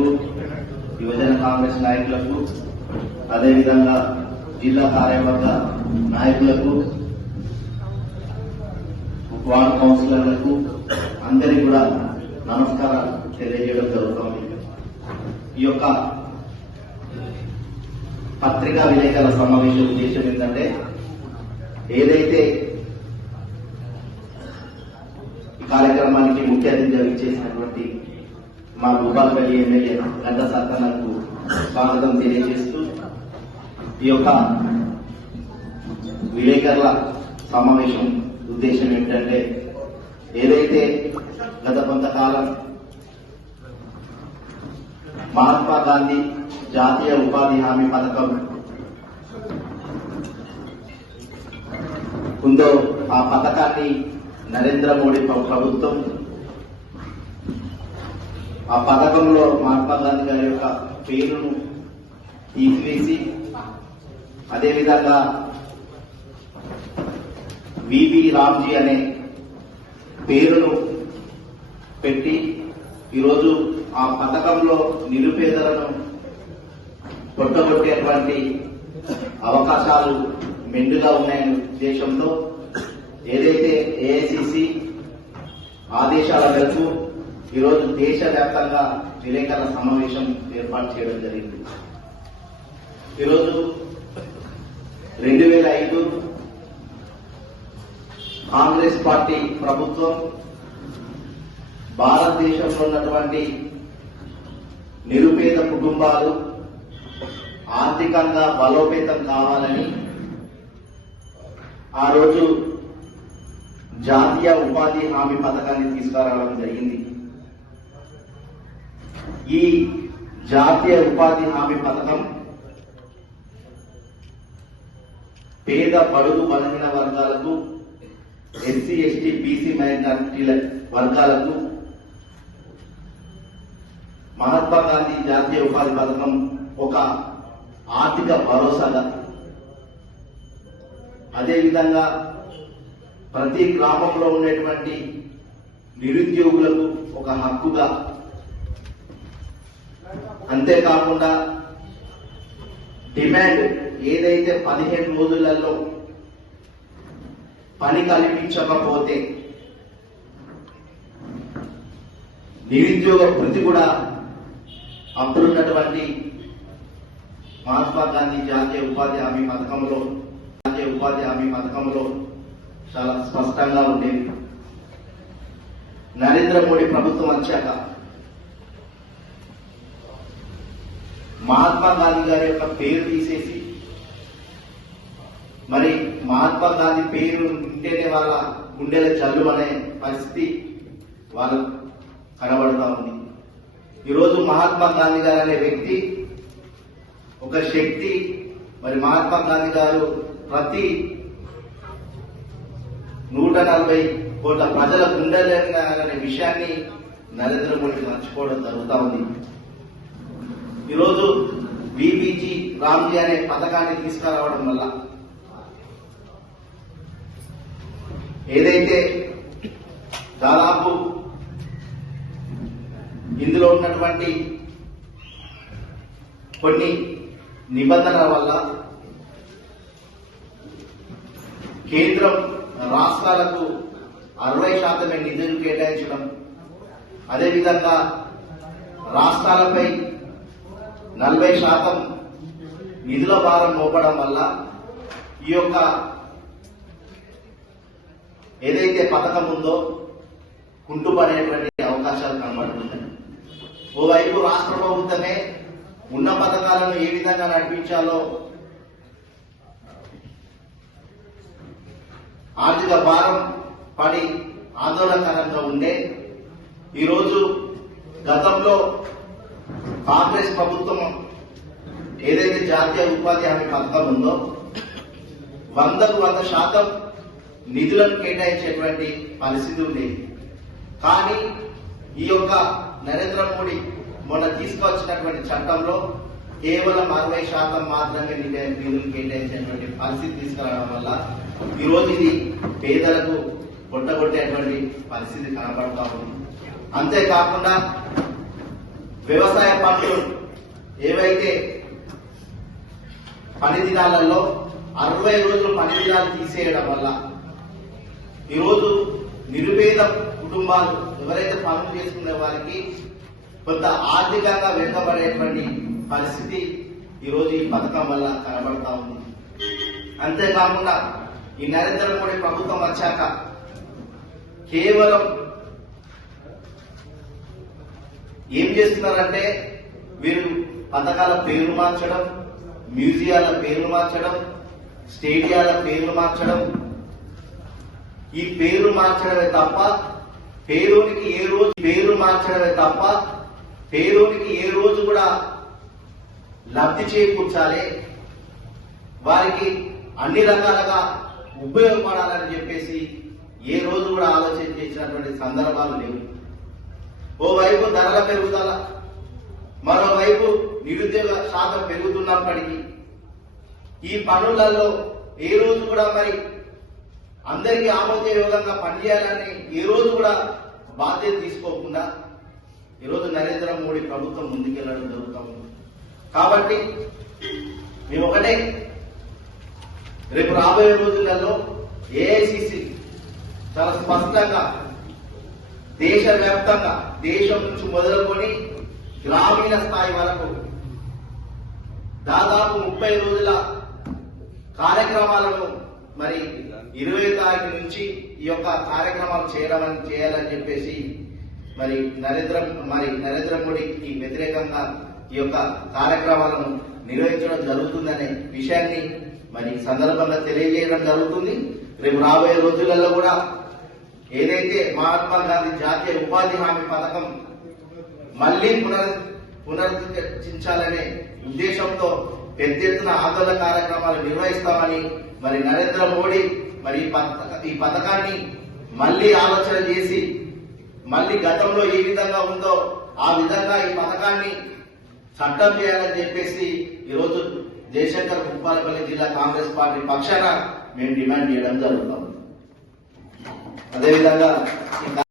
పెద్దలకు, యువజన కాంగ్రెస్ నాయకులకు, అదేవిధంగా జిల్లా కార్యవర్గ నాయకులకు, వార్డు కౌన్సిలర్లకు అందరికీ కూడా నమస్కారాలు తెలియజేయడం జరుగుతుంది. ఈ యొక్క పత్రికా విలేకరుల సమావేశం ఉద్దేశం ఏంటంటే, ఏదైతే ఈ కార్యక్రమానికి ముఖ్య అతిథిగా ఇచ్చేసినటువంటి మా భూపాలపల్లి ఎమ్మెల్యే గంట సత్తన్నకు స్వాగతం తెలియజేస్తూ, ఈ యొక్క విలేకరుల సమావేశం ఉద్దేశం ఏమిటంటే, ఏదైతే గత కొంతకాలం మహాత్మా గాంధీ జాతీయ ఉపాధి హామీ పథకం ఉందో, ఆ పథకాన్ని నరేంద్ర మోడీ ప్రభుత్వం ఆ పథకంలో మహాత్మా గాంధీ గారి యొక్క పేరును తీసివేసి, అదేవిధంగా వివి రామ్జీ అనే పేరును పెట్టి ఈరోజు ఆ పథకంలో నిరుపేదలను కొట్టగొట్టేటువంటి అవకాశాలు మెండుగా ఉన్నాయని ఉద్దేశంతో ఏదైతే ఏఐసిసి ఆదేశాల మేరకు ఈరోజు దేశవ్యాప్తంగా విలేకరుల సమావేశం ఏర్పాటు చేయడం జరిగింది. ఈరోజు 2005 కాంగ్రెస్ పార్టీ ప్రభుత్వం భారతదేశంలో ఉన్నటువంటి నిరుపేద కుటుంబాలు ఆర్థికంగా బలోపేతం కావాలని ఆ రోజు జాతీయ ఉపాధి హామీ పథకాన్ని తీసుకురావడం జరిగింది. ఈ జాతీయ ఉపాధి హామీ పథకం పేద బడుగు బలహీన వర్గాలకు, ఎస్సీ ఎస్టీ బీసీ మైనారిటీల వర్గాలకు మహాత్మా గాంధీ జాతీయ ఉపాధి పథకం ఒక ఆర్థిక భరోసాగా, అదేవిధంగా ప్రతి గ్రామంలో ఉండేటువంటి నిరుద్యోగులకు ఒక హక్కుగా, అంతేకాకుండా డిమాండ్ ఏదైతే 15 రోజులలో పని కల్పించకపోతే నిరుద్యోగ భృతి కూడా అప్పుడున్నటువంటి మహాత్మా గాంధీ జాతీయ ఉపాధి హామీ పథకంలో చాలా స్పష్టంగా ఉండేది. నరేంద్ర మోడీ ప్రభుత్వం వచ్చాక మహాత్మా గాంధీ గారి యొక్క పేరు తీసేసి, మరి మహాత్మా గాంధీ పేరు ఉంటేనే వాళ్ళ గుండెల జల్లు అనే పరిస్థితి వాళ్ళు కనబడుతూ ఉంది. ఈరోజు మహాత్మా గాంధీ గారు అనే వ్యక్తి ఒక శక్తి. మరి మహాత్మా గాంధీ గారు ప్రతి 140 కోట్ల ప్రజల గుండెలనే విషయాన్ని నరేంద్ర మోడీ మర్చిపోవడం జరుగుతూ ఉంది. ఈరోజు విబిజీ రామ్జీ అనే పథకాన్ని తీసుకురావడం వల్ల ఏదైతే దాదాపు ఇందులో ఉన్నటువంటి కొన్ని నిబంధనల వల్ల కేంద్రం రాష్ట్రాలకు 60% నిధులు కేటాయించడం, అదేవిధంగా రాష్ట్రాలపై 40% నిధుల భారం మోపడం వల్ల ఈ యొక్క ఏదైతే పథకం ఉందో కుంటుపడేటువంటి అవకాశాలు కనబడుతున్నాయి. ఓవైపు రాష్ట్ర ప్రభుత్వమే ఉన్న పథకాలను ఏ విధంగా నడిపించాలో ఆర్థిక భారం పడి ఆందోళనకరంగా ఉండే, ఈరోజు గతంలో కాంగ్రెస్ ప్రభుత్వం ఏదైతే జాతీయ ఉపాధి హామీ పథకం ఉందో 100% నిధులను కేటాయించేటువంటి పరిస్థితి ఉండేది. కానీ ఈ యొక్క నరేంద్ర మోడీ మొన్న తీసుకొచ్చినటువంటి చట్టంలో కేవలం 60% మాత్రమే నిధులు కేటాయించేటువంటి పరిస్థితి తీసుకురావడం వల్ల ఈరోజు ఇది పేదలకు కొట్టగొట్టేటువంటి పరిస్థితి కనబడతా ఉంది. అంతేకాకుండా వ్యవసాయ పనులు ఏవైతే పని దినాలలో 60 రోజులు పని దినాలు తీసేయడం వల్ల ఈరోజు నిరుపేద కుటుంబాలు ఎవరైతే పనులు చేసుకునే వారికి కొంత ఆర్థికంగా వెనుకబడేటువంటి పరిస్థితి ఈరోజు ఈ పథకం వల్ల కనబడతా ఉంది. అంతేకాకుండా ఈ నరేంద్ర మోడీ ప్రభుత్వం వచ్చాక కేవలం ఏం చేస్తున్నారంటే వీరు పథకాల పేర్లు మార్చడం, మ్యూజియాల పేర్లు మార్చడం, స్టేడియాల పేర్లు మార్చడం, ఈ పేర్లు మార్చడమే తప్ప పేరునికి ఏ రోజు పేర్లు మార్చడమే తప్ప పేరునికి ఏ రోజు కూడా లబ్ధి చేకూర్చాలి, వారికి అన్ని రకాలుగా ఉపయోగపడాలని చెప్పేసి ఏ రోజు కూడా ఆలోచన చేసినటువంటి సందర్భాలు లేవు. ఓవైపు ధరల పెరుగుదల, మరోవైపు నిరుద్యోగ శాతం పెరుగుతున్నప్పటికీ ఈ పనులలో ఏ రోజు కూడా మరి అందరికీ ఆమోదయోగంగా పనిచేయాలని ఏ రోజు కూడా బాధ్యత తీసుకోకుండా ఈరోజు నరేంద్ర మోడీ ప్రభుత్వం ముందుకెళ్లడం జరుగుతూ ఉంది. కాబట్టి మేము ఒకటే, రేపు రాబోయే రోజులలో ఏఐసిసి చాలా స్పష్టంగా దేశవ్యాప్తంగా దేశం నుంచి మొదలుకొని గ్రామీణ స్థాయి వరకు దాదాపు 30 రోజుల కార్యక్రమాలను మరి 20 తారీఖు నుంచి ఈ యొక్క కార్యక్రమాలు చేయాలని చెప్పేసి మరి నరేంద్ర మోడీకి వ్యతిరేకంగా ఈ యొక్క కార్యక్రమాలను నిర్వహించడం జరుగుతుందనే విషయాన్ని మరి సందర్భంగా తెలియజేయడం జరుగుతుంది. రేపు రాబోయే రోజులలో కూడా ఏదైతే మహాత్మా గాంధీ జాతీయ ఉపాధి హామీ పథకం మళ్లీ పునరుద్ధరించాలనే ఉద్దేశంతో పెద్ద ఎత్తున ఆందోళన కార్యక్రమాలు నిర్వహిస్తామని మరి నరేంద్ర మోడీ మరి ఈ పథకాన్ని మళ్లీ ఆలోచన చేసి మళ్లీ గతంలో ఏ విధంగా ఉందో ఆ విధంగా ఈ పథకాన్ని చట్టం చేయాలని చెప్పేసి ఈరోజు జయశంకర్ భూపాలపల్లి జిల్లా కాంగ్రెస్ పార్టీ పక్షాన మేము డిమాండ్ చేయడం జరుగుతాం. అదేవిధంగా